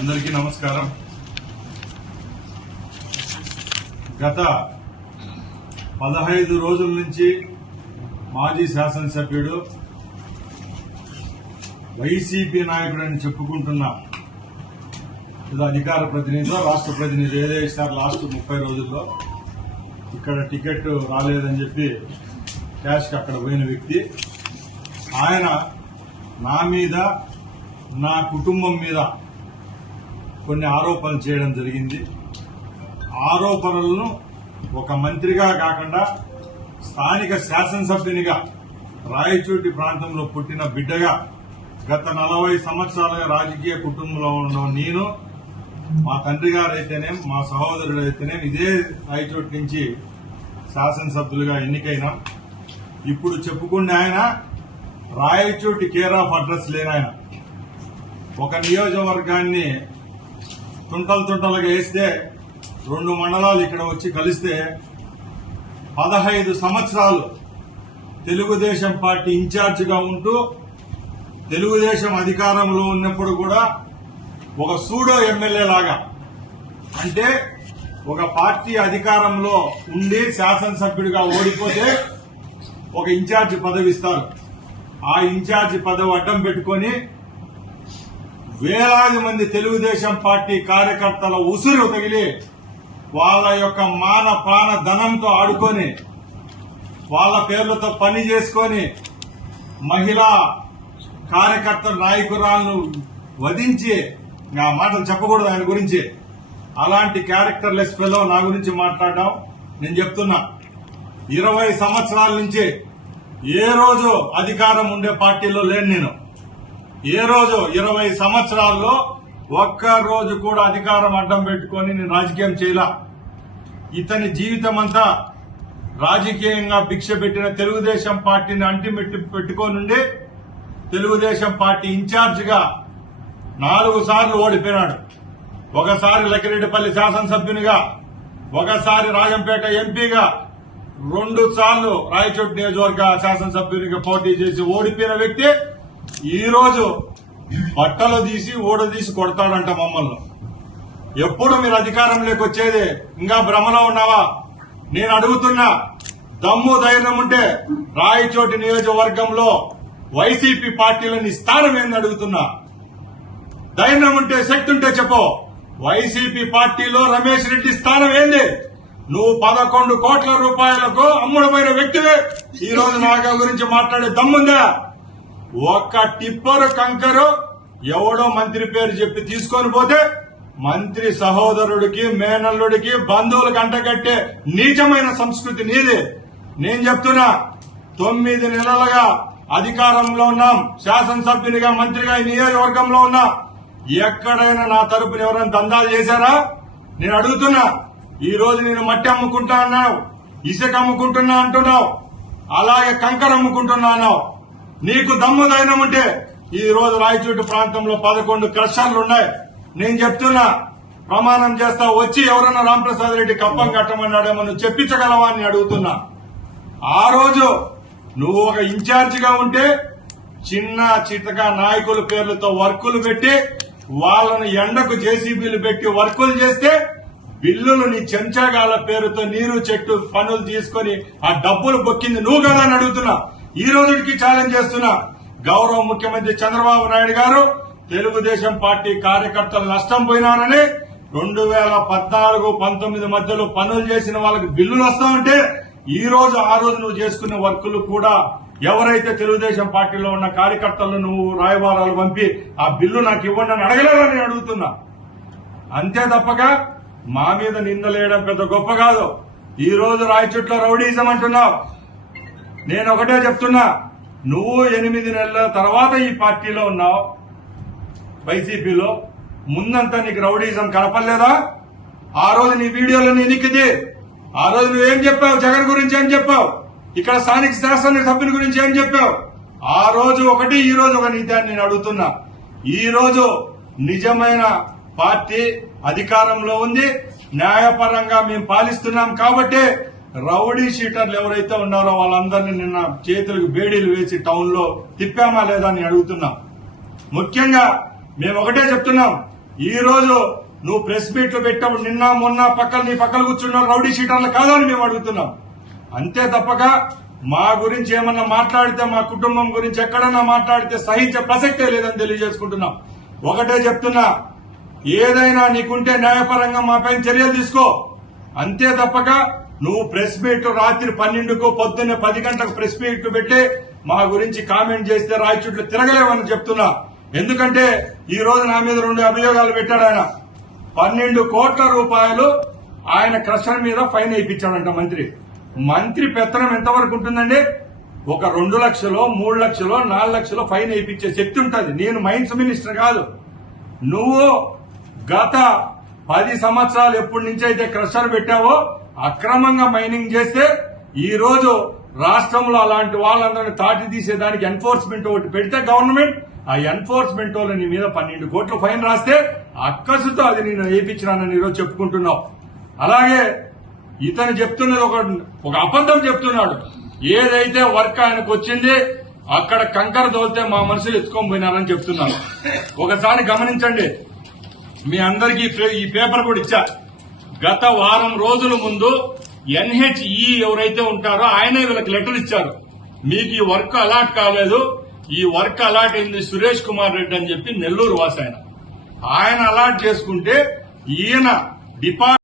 అందరికీ నమస్కారం. గత 15 రోజుల నుంచి మాజీ శాసనసభ్యుడు వైసీపీ నాయకుడని చెప్పుకుంటున్న అధికార ప్రతినిధి రాష్ట్ర ప్రతినిధి ఏదేసారు లాస్ట్ 30 రోజుల్లో ఇక్కడ టికెట్ రాలేదని చెప్పి క్యాష్కి అక్కడ పోయిన వ్యక్తి ఆయన నా మీద నా కుటుంబం మీద కొన్ని ఆరోపణలు చేయడం జరిగింది. ఆరోపణలను ఒక మంత్రిగా కాకుండా స్థానిక శాసనసభ్యునిగా రాయచోటి ప్రాంతంలో పుట్టిన బిడ్డగా గత 40 సంవత్సరాలుగా రాజకీయ కుటుంబంలో ఉన్న నేను, మా తండ్రి గారు అయితేనే మా సహోదరుడు అయితేనే ఇదే రాయచోటి నుంచి శాసనసభ్యులుగా ఎన్నికైనా. ఇప్పుడు చెప్పుకునే ఆయన రాయచోటి కేర్ ఆఫ్ అడ్రస్ లేనాయన. ఒక నియోజకవర్గాన్ని తుంటలుగా వేస్తే 2 మండలాలు ఇక్కడ వచ్చి కలిస్తే 15 సంవత్సరాలు తెలుగుదేశం పార్టీ ఇన్ఛార్జిగా ఉంటూ తెలుగుదేశం అధికారంలో ఉన్నప్పుడు కూడా ఒక సూడో ఎమ్మెల్యే లాగా, అంటే ఒక పార్టీ అధికారంలో ఉండి శాసనసభ్యుడిగా ఓడిపోతే ఒక ఇన్ఛార్జి పదవి ఇస్తారు. ఆ ఇన్ఛార్జి పదవి అడ్డం పెట్టుకుని వేలాది మంది తెలుగుదేశం పార్టీ కార్యకర్తల ఉసురు తగిలి వాళ్ళ యొక్క మాన ప్రాణ ధనంతో ఆడుకొని వాళ్ళ పేర్లతో పని చేసుకొని మహిళా కార్యకర్తల నాయకురాలను వధించి, ఆ మాటలు చెప్పకూడదు ఆయన గురించి, అలాంటి క్యారెక్టర్లెస్ ఫెలో నా గురించి మాట్లాడడం. నేను చెప్తున్నా, 20 సంవత్సరాల నుంచి ఏ రోజు అధికారం ఉండే పార్టీలో లేను నేను. ఏ రోజు 20 సంవత్సరాల్లో ఒక్క రోజు కూడా అధికారం అడ్డం పెట్టుకుని నేను రాజకీయం చేయలా. ఇతని జీవితం అంతా రాజకీయంగా భిక్ష పెట్టిన తెలుగుదేశం పార్టీని అంటిమెట్టి పెట్టుకోనుండి తెలుగుదేశం పార్టీ ఇన్ఛార్జిగా 4 సార్లు ఓడిపోయినాడు. ఒకసారి లక్కిరెడ్డిపల్లి శాసనసభ్యునిగా, ఒకసారి రాజంపేట ఎంపీగా, 2 సార్లు రాయచోటి నియోజకవర్గ శాసనసభ్యునిగా పోటీ చేసి ఓడిపోయిన వ్యక్తి ఈ రోజు బట్టలు తీసి ఊడదీసి కొడతాడంట మమ్మల్ని. ఎప్పుడు మీరు అధికారంలోకి వచ్చేది? ఇంకా భ్రమలో ఉన్నావా? నేను అడుగుతున్నా, దమ్ము ధైర్యం ఉంటే రాయచోటి నియోజకవర్గంలో వైసీపీ పార్టీలని స్థానం ఏంది అడుగుతున్నా. ధైర్యం ఉంటే, శక్తి ఉంటే చెప్పు. వైసీపీ పార్టీలో రమేష్ రెడ్డి స్థానం ఏంది? నువ్వు 11 కోట్ల రూపాయలకు అమ్ముడుపోయిన వ్యక్తివే. ఈ రోజు నాగా గురించి మాట్లాడే దమ్ముందా? ఒక్క టిప్పరు కంకరు ఎవడో మంత్రి పేరు చెప్పి తీసుకొని పోతే మంత్రి సహోదరుడికి, మేనల్లుడికి, బంధువులకు అంటగట్టే నీచమైన సంస్కృతి నీది. నేను చెప్తున్నా, 9 నెలలుగా అధికారంలో ఉన్నాం, శాసనసభ్యునిగా, మంత్రిగా ఈ నియోజకవర్గంలో ఉన్నా. ఎక్కడైనా నా తరపున ఎవరైనా దందాలు చేశారా? నేను అడుగుతున్నా. ఈ రోజు నేను మట్టి అమ్ముకుంటా అన్నావు, ఇసుక అమ్ముకుంటున్నా అంటున్నావు, అలాగే కంకర అమ్ముకుంటున్నా అన్నావు. నీకు దమ్ము ధైర్యం ఉంటే ఈ రోజు రాయచోటి ప్రాంతంలో 11 క్రషర్లు ఉన్నాయి. నేను చెప్తున్నా, ప్రమాణం చేస్తా, వచ్చి ఎవరన్నా రాంప్రసాద్ రెడ్డి కప్పం కట్టమన్నాడేమో నువ్వు చెప్పించగలవా అని అడుగుతున్నా. ఆ రోజు నువ్వు ఒక ఇన్ఛార్జిగా ఉంటే చిన్న చితక నాయకుల పేర్లతో వర్కులు పెట్టి వాళ్ళను ఎండకు జేసీబీలు పెట్టి వర్కులు చేస్తే బిల్లులు నీ చెంచాగాల పేరుతో నీరు చెట్టు పనులు తీసుకుని ఆ డబ్బులు బొక్కింది నువ్వు కదా అని అడుగుతున్నా. ఈ రోజుకి ఛాలెంజ్ చేస్తున్నా. గౌరవ ముఖ్యమంత్రి చంద్రబాబు నాయుడు గారు తెలుగుదేశం పార్టీ కార్యకర్తలు నష్టం పోయినారని 2014-19 మధ్యలో పనులు చేసిన వాళ్ళకి బిల్లులు వస్తామంటే ఈ రోజు ఆ రోజు నువ్వు చేసుకున్న వర్కులు కూడా ఎవరైతే తెలుగుదేశం పార్టీలో ఉన్న కార్యకర్తలను నువ్వు రాయబారాలు పంపి ఆ బిల్లు నాకు ఇవ్వండి అని అడగలేదని అడుగుతున్నా. అంతే తప్పగా మా మీద నిందలేయడం పెద్ద గొప్ప కాదు. ఈ రోజు రాయచోట్ల రౌడీజం అంటున్నావు. నేను ఒకటే చెప్తున్నా, నువ్వు 8 నెలల తర్వాత ఈ పార్టీలో ఉన్నావు, వైసీపీలో. ముందంతా నీకు రౌడీజం కనపడలేదా? ఆ రోజు నీ వీడియోలో ఎన్నికది. ఆ రోజు నువ్వేం చెప్పావు? జగన్ గురించి ఏం చెప్పావు? ఇక్కడ స్థానిక శాసన సభ్యుల గురించి ఏం చెప్పావు? ఆ రోజు ఒకటి, ఈ రోజు ఒక నీతి అని నేను అడుగుతున్నా. ఈ రోజు నిజమైన పార్టీ అధికారంలో ఉంది, న్యాయపరంగా మేము పాలిస్తున్నాం కాబట్టి రౌడీ షీటర్లు ఎవరైతే ఉన్నారో వాళ్ళందరినీ నిన్న చేతులకు బేడీలు వేసి టౌన్ లో తిప్పామా లేదా అని అడుగుతున్నాం. ముఖ్యంగా మేము ఒకటే చెప్తున్నాం, ఈ రోజు నువ్వు ప్రెస్ మీట్లు పెట్టినప్పుడు నిన్న మొన్న నీ పక్కన కూర్చున్న రౌడీ షీటర్లు కాదని మేము అడుగుతున్నాం. అంతే తప్పక మా గురించి ఏమన్నా మాట్లాడితే, మా కుటుంబం గురించి ఎక్కడన్నా మాట్లాడితే సహించే ప్రసక్తే లేదని తెలియజేసుకుంటున్నాం. ఒకటే చెప్తున్నా, ఏదైనా నీకుంటే న్యాయపరంగా మా పైన చర్యలు తీసుకో. అంతే తప్పక నువ్వు ప్రెస్ మీట్ రాత్రి 12కు పొద్దున్నే 10 గంటలకు ప్రెస్ మీట్ పెట్టి మా గురించి కామెంట్ చేస్తే రాయచుట్లు తిరగలేవని చెప్తున్నా. ఎందుకంటే ఈ రోజు నా మీద 2 అభియోగాలు పెట్టాడు ఆయన. 12 కోట్ల రూపాయలు ఆయన క్రషర్ మీద ఫైన్ వేయించాడంట మంత్రి పెత్తనం ఎంతవరకు ఉంటుందండి? ఒక 2 లక్షలో 3 లక్షలో 4 లక్షలో ఫైన్ వేయించే శక్తి ఉంటుంది. నేను మైన్స్ మినిస్టర్ కాదు. నువ్వు గత 10 సంవత్సరాలు ఎప్పటి నుంచి అయితే క్రషర్ పెట్టావో అక్రమంగా మైనింగ్ చేస్తే ఈ రోజు రాష్ట్రంలో అలాంటి వాళ్ళందరినీ తాటి తీసేదానికి ఎన్ఫోర్స్మెంట్ ఒకటి పెడితే గవర్నమెంట్ ఆ ఎన్ఫోర్స్మెంట్ వాళ్ళు నీ మీద 12 కోట్ల ఫైన్ రాస్తే అక్కసుతో అది నేను వేయించినానని ఈరోజు చెప్పుకుంటున్నావు. అలాగే ఇతను చెప్తున్నది ఒక అబద్ధం చెప్తున్నాడు. ఏదైతే వర్క్ ఆయనకు వచ్చింది అక్కడ కంకర తోలితే మా మనుషులు ఎత్తుకొని పోయినారని చెప్తున్నారు. ఒకసారి గమనించండి, మీ అందరికీ ఈ పేపర్ కూడా ఇచ్చా. గత వారం రోజుల ముందు NHE ఎవరైతే ఉంటారో ఆయనే వీళ్ళకి లెటర్ ఇచ్చారు. మీకు ఈ వర్క్ అలాట్ కాలేదు, ఈ వర్క్ అలాట్ అయింది సురేష్ కుమార్ రెడ్డి అని చెప్పి నెల్లూరు వాసి ఆయన అలాట్ చేసుకుంటే ఈయన డిపార్ట్మెంట్